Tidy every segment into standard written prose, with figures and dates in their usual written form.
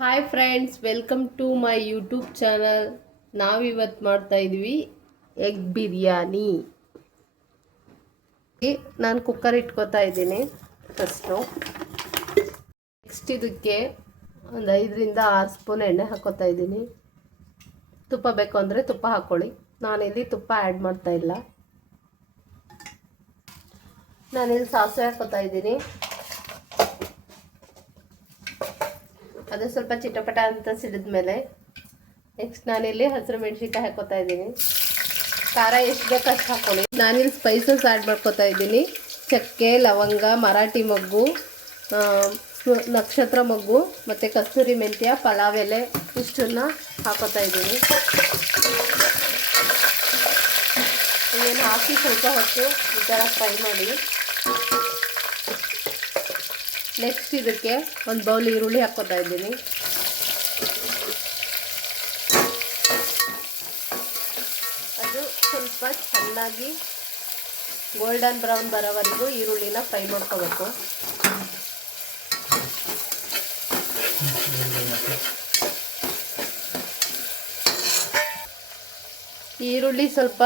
Hi friends, welcome to my YouTube channel. ನಾವಿವತ್ತು ಮಾಡ್ತಾ ಇದ್ವಿ ಎಗ್ ಬಿರಿಯಾನಿ. ನಾನು ಕುಕ್ಕರ್ ಇಟ್ಕೋತಾ ಇದ್ದೀನಿ ಫಸ್ಟು. ನೆಕ್ಸ್ಟ್ ಇದಕ್ಕೆ ಒಂದು 5ರಿಂದ 6 ಸ್ಪೂನ್ ಎಣ್ಣೆ ಹಾಕೋತಾ ಇದ್ದೀನಿ. ತುಪ್ಪ ಬೇಕು ಅಂದರೆ ತುಪ್ಪ ಹಾಕ್ಕೊಳ್ಳಿ. ನಾನಿಲ್ಲಿ ತುಪ್ಪ ಆ್ಯಡ್ ಮಾಡ್ತಾ ಇಲ್ಲ. ನಾನಿಲ್ಲಿ ಸಾಸಿವೆ ಹಾಕೋತಾ ಇದ್ದೀನಿ. ಅದು ಸ್ವಲ್ಪ ಚಿಟಪಟ ಅಂತ ಸಿಡಿದ ಮೇಲೆ ನೆಕ್ಸ್ಟ್ ನಾನಿಲ್ಲಿ ಹಸಿರು ಮೆಣಸಿನ್ಕಾಯಿ ಹಾಕೋತಾ ಇದ್ದೀನಿ. ಖಾರ ಎಷ್ಟು ಬೇಕು ಅಷ್ಟು ಹಾಕ್ಕೊಳ್ಳಿ. ನಾನಿಲ್ಲಿ ಸ್ಪೈಸಸ್ ಆ್ಯಡ್ ಮಾಡ್ಕೋತಾ ಇದ್ದೀನಿ. ಚಕ್ಕೆ, ಲವಂಗ, ಮರಾಠಿ ಮೊಗ್ಗು, ನಕ್ಷತ್ರ ಮೊಗ್ಗು ಮತ್ತು ಕಸ್ತೂರಿ ಮೆಂತ್ಯ, ಪಲಾವ್ ಎಲೆ ಇಷ್ಟನ್ನು ಹಾಕೋತಾ ಇದ್ದೀನಿ. ಇದನ್ನು ಹಾಕಿ ಸ್ವಲ್ಪ ಹೊತ್ತು ಈ ಥರ ಫ್ರೈ ಮಾಡಿ. ನೆಕ್ಸ್ಟ್ ಇದಕ್ಕೆ ಒಂದು ಬೌಲ್ ಈರುಳ್ಳಿ ಹಾಕ್ಕೋತಾ ಇದ್ದೀನಿ. ಅದು ಸ್ವಲ್ಪ ಚೆನ್ನಾಗಿ ಗೋಲ್ಡನ್ ಬ್ರೌನ್ ಬರೋವರೆಗೂ ಈರುಳ್ಳಿನ ಫ್ರೈ ಮಾಡ್ಕೋಬೇಕು. ಈರುಳ್ಳಿ ಸ್ವಲ್ಪ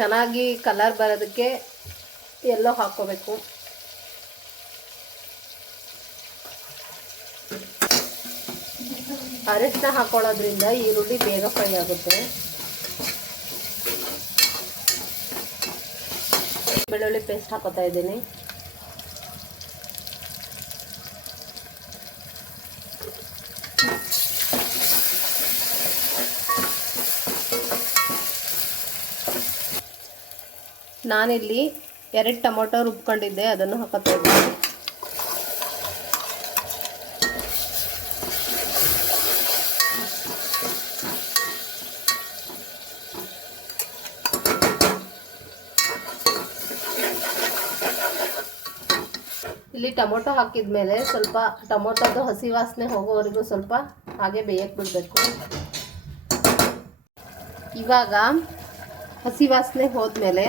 ಚೆನ್ನಾಗಿ ಕಲರ್ ಬರೋದಕ್ಕೆ ಎಲ್ಲೋ ಹಾಕ್ಕೋಬೇಕು. ಅರಿಶಿನ ಹಾಕೊಳ್ಳೋದ್ರಿಂದ ಈರುಳ್ಳಿ ಬೇಗ ಫ್ರೈ ಆಗುತ್ತೆ. ಬೆಳ್ಳುಳ್ಳಿ ಪೇಸ್ಟ್ ಹಾಕೋತಾ ಇದ್ದೀನಿ. ನಾನಿಲ್ಲಿ 2 ಟೊಮೊಟೊ ರುಬ್ಕೊಂಡಿದ್ದೆ, ಅದನ್ನು ಹಾಕೋತಾ ಇದ್ದೀನಿ. ಇಲ್ಲಿ ಟೊಮೊಟೊ ಹಾಕಿದ ಮೇಲೆ ಸ್ವಲ್ಪ ಟೊಮೊಟೊದು ಹಸಿ ವಾಸನೆ ಹೋಗೋವರೆಗೂ ಸ್ವಲ್ಪ ಹಾಗೆ ಬೇಯಕ್ಕೆ ಬಿಡಬೇಕು. ಇವಾಗ ಹಸಿ ವಾಸನೆ ಹೋದ್ಮೇಲೆ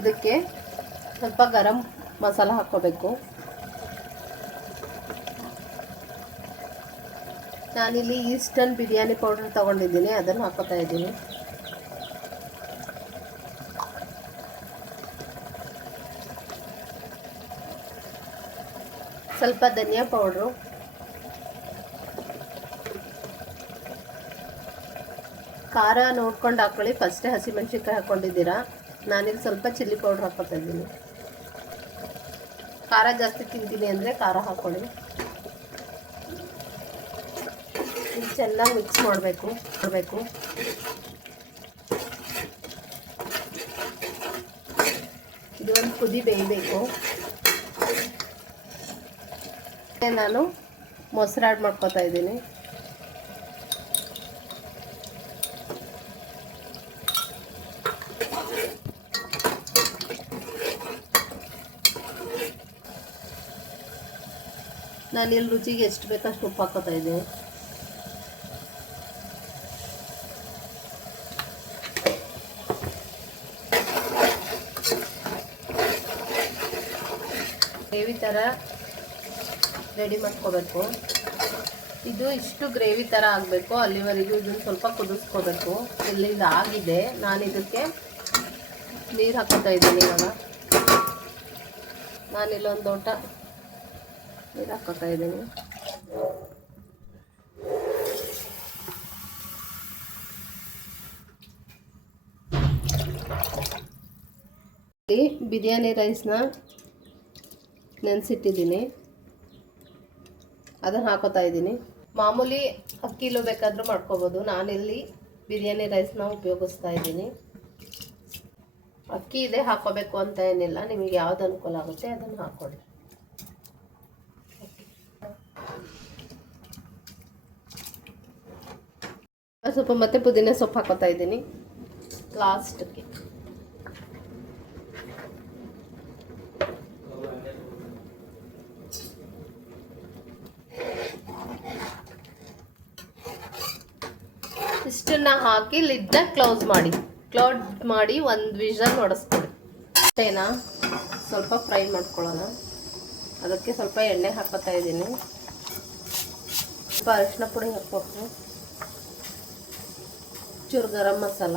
ಇದಕ್ಕೆ ಸ್ವಲ್ಪ ಗರಂ ಮಸಾಲ ಹಾಕ್ಕೋಬೇಕು. ನಾನಿಲ್ಲಿ ಈಸ್ಟರ್ನ್ ಬಿರಿಯಾನಿ ಪೌಡರ್ ತೊಗೊಂಡಿದ್ದೀನಿ, ಅದನ್ನು ಹಾಕೋತಾ ಇದ್ದೀನಿ. ಸ್ವಲ್ಪ ಧನಿಯಾ ಪೌಡ್ರು, ಖಾರ ನೋಡ್ಕೊಂಡು ಹಾಕ್ಕೊಳ್ಳಿ. ಫಸ್ಟೇ ಹಸಿಮೆಣ್ಸಿನ್ಕಾಯಿ ಹಾಕ್ಕೊಂಡಿದ್ದೀರಾ. ನಾನಿಲ್ಲಿ ಸ್ವಲ್ಪ ಚಿಲ್ಲಿ ಪೌಡ್ರ್ ಹಾಕ್ಕೊತಾ ಇದ್ದೀನಿ. ಖಾರ ಜಾಸ್ತಿ ತಿಂತೀನಿ ಅಂದರೆ ಖಾರ ಹಾಕ್ಕೊಳ್ಳಿ. ಇದು ಚೆನ್ನಾಗಿ ಮಿಕ್ಸ್ ಮಾಡಬೇಕು. ಇದು ಒಂದು ಕುದಿ ಬೇಯಬೇಕು. ನಾನು ಮೊಸರು ಆ್ಯಡ್ ಮಾಡ್ಕೊತಾ ಇದ್ದೀನಿ. ನಾನಿಲ್ಲಿ ರುಚಿಗೆ ಎಷ್ಟು ಬೇಕಷ್ಟು ಉಪ್ಪು ಹಾಕೋತಾ ಇದ್ದೀನಿ. ಗ್ರೇವಿ ಥರ ರೆಡಿ ಮಾಡ್ಕೋಬೇಕು. ಇದು ಇಷ್ಟು ಗ್ರೇವಿ ಥರ ಆಗಬೇಕು. ಅಲ್ಲಿವರೆಗೂ ಇದನ್ನು ಸ್ವಲ್ಪ ಕುದಿಸ್ಕೋಬೇಕು. ಇಲ್ಲಿಂದ ಆಗಿದೆ. ನಾನು ಇದಕ್ಕೆ ನೀರು ಹಾಕೋತಾ ಇದ್ದೀನಿ. ಇವಾಗ ನಾನಿಲ್ಲೊಂದು ಲೋಟ ನೀರು ಹಾಕೋತಾ ಇದ್ದೀನಿ. ಬಿರಿಯಾನಿ ರೈಸ್ನ ನೆನೆಸಿಟ್ಟಿದ್ದೀನಿ, ಅದನ್ನು ಹಾಕೋತಾ ಇದ್ದೀನಿ. ಮಾಮೂಲಿ ಅಕ್ಕಿಲೂ ಬೇಕಾದರೂ ಮಾಡ್ಕೋಬೋದು. ನಾನಿಲ್ಲಿ ಬಿರಿಯಾನಿ ರೈಸ್ನ ಉಪಯೋಗಿಸ್ತಾ ಇದ್ದೀನಿ. ಅಕ್ಕಿ ಇದೆ ಹಾಕೋಬೇಕು ಅಂತ ಏನಿಲ್ಲ, ನಿಮಗೆ ಯಾವ್ದು ಅನುಕೂಲ ಆಗುತ್ತೆ ಅದನ್ನು ಹಾಕ್ಕೊಳ್ಳಿ. ಸ್ವಲ್ಪ ಮತ್ತೆ ಪುದೀನ ಸೊಪ್ಪು ಹಾಕೋತಾ ಇದ್ದೀನಿ ಲಾಸ್ಟ್ಗೆ. ಇಷ್ಟನ್ನು ಹಾಕಿ ಲಿಡ್ನ ಕ್ಲೋಸ್ ಮಾಡಿ ಒಂದು ವಿಷಲ್ ಹೊಡೆಸ್ಕೊಳ್ಳಿ. ಅಷ್ಟೇನಾ, ಸ್ವಲ್ಪ ಫ್ರೈ ಮಾಡ್ಕೊಳ್ಳೋಣ. ಅದಕ್ಕೆ ಸ್ವಲ್ಪ ಎಣ್ಣೆ ಹಾಕೋತಾ ಇದ್ದೀನಿ. ಸ್ವಲ್ಪ ಅರಿಶಿನ ಪುಡಿ ಹಾಕ್ಬೇಕು, ಚೂರು ಗರಂ ಮಸಾಲ,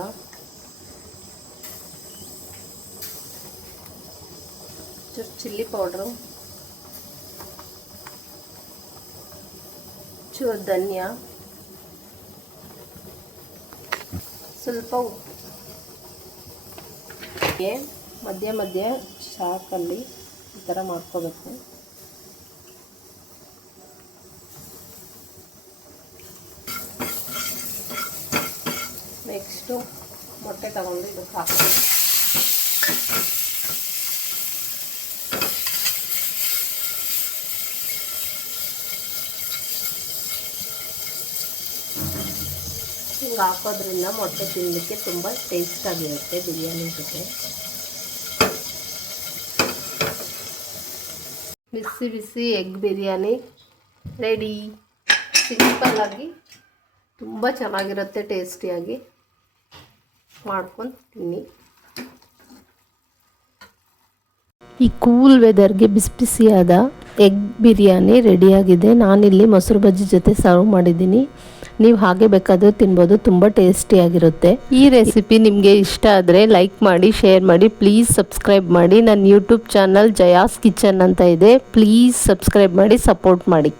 ಚೂರು ಚಿಲ್ಲಿ ಪೌಡ್ರು, ಚೂರು ಧನಿಯಾ, ಸ್ವಲ್ಪ ಉಪ್ಪು. ಮಧ್ಯ ಮಧ್ಯ ಶಾಖಲ್ಲಿ ಈ ಥರ ಮಾಡ್ಕೋಬೇಕು. ನೆಕ್ಸ್ಟು ಮೊಟ್ಟೆ ತಗೊಂಡು ಇದಕ್ಕೆ ಹಾಕ್ತೀನಿ. ಹಿಂಗೆ ಹಾಕೋದ್ರಿಂದ ಮೊಟ್ಟೆ ತಿನ್ನಲಿಕ್ಕೆ ತುಂಬ ಟೇಸ್ಟಾಗಿರುತ್ತೆ ಬಿರಿಯಾನಿ ಜೊತೆ. ಬಿಸಿ ಬಿಸಿ ಎಗ್ ಬಿರಿಯಾನಿ ರೆಡಿ. ಸಿಂಪಲ್ಲಾಗಿ ತುಂಬ ಚೆನ್ನಾಗಿರುತ್ತೆ, ಟೇಸ್ಟಿಯಾಗಿ ಮಾಡ್ಕೊಂಡು ತಿನ್ನಿ. ಈ ಕೂಲ್ ವೆದರ್ಗೆ ಬಿಸಿ ಬಿಸಿಯಾದ ಎಗ್ ಬಿರಿಯಾನಿ ರೆಡಿಯಾಗಿದೆ. ನಾನಿಲ್ಲಿ ಮೊಸರು ಬಜ್ಜಿ ಜೊತೆ ಸರ್ವ್ ಮಾಡಿದ್ದೀನಿ. ನೀವು ಹಾಗೆ ಬೇಕಾದರೂ ತಿನ್ಬೋದು, ತುಂಬ ಟೇಸ್ಟಿಯಾಗಿರುತ್ತೆ. ಈ ರೆಸಿಪಿ ನಿಮಗೆ ಇಷ್ಟ ಆದರೆ ಲೈಕ್ ಮಾಡಿ, ಶೇರ್ ಮಾಡಿ, ಪ್ಲೀಸ್ ಸಬ್ಸ್ಕ್ರೈಬ್ ಮಾಡಿ. ನನ್ನ ಯೂಟ್ಯೂಬ್ ಚಾನಲ್ ಜಯಾಸ್ ಕಿಚನ್ ಅಂತ ಇದೆ, ಪ್ಲೀಸ್ ಸಬ್ಸ್ಕ್ರೈಬ್ ಮಾಡಿ, ಸಪೋರ್ಟ್ ಮಾಡಿ.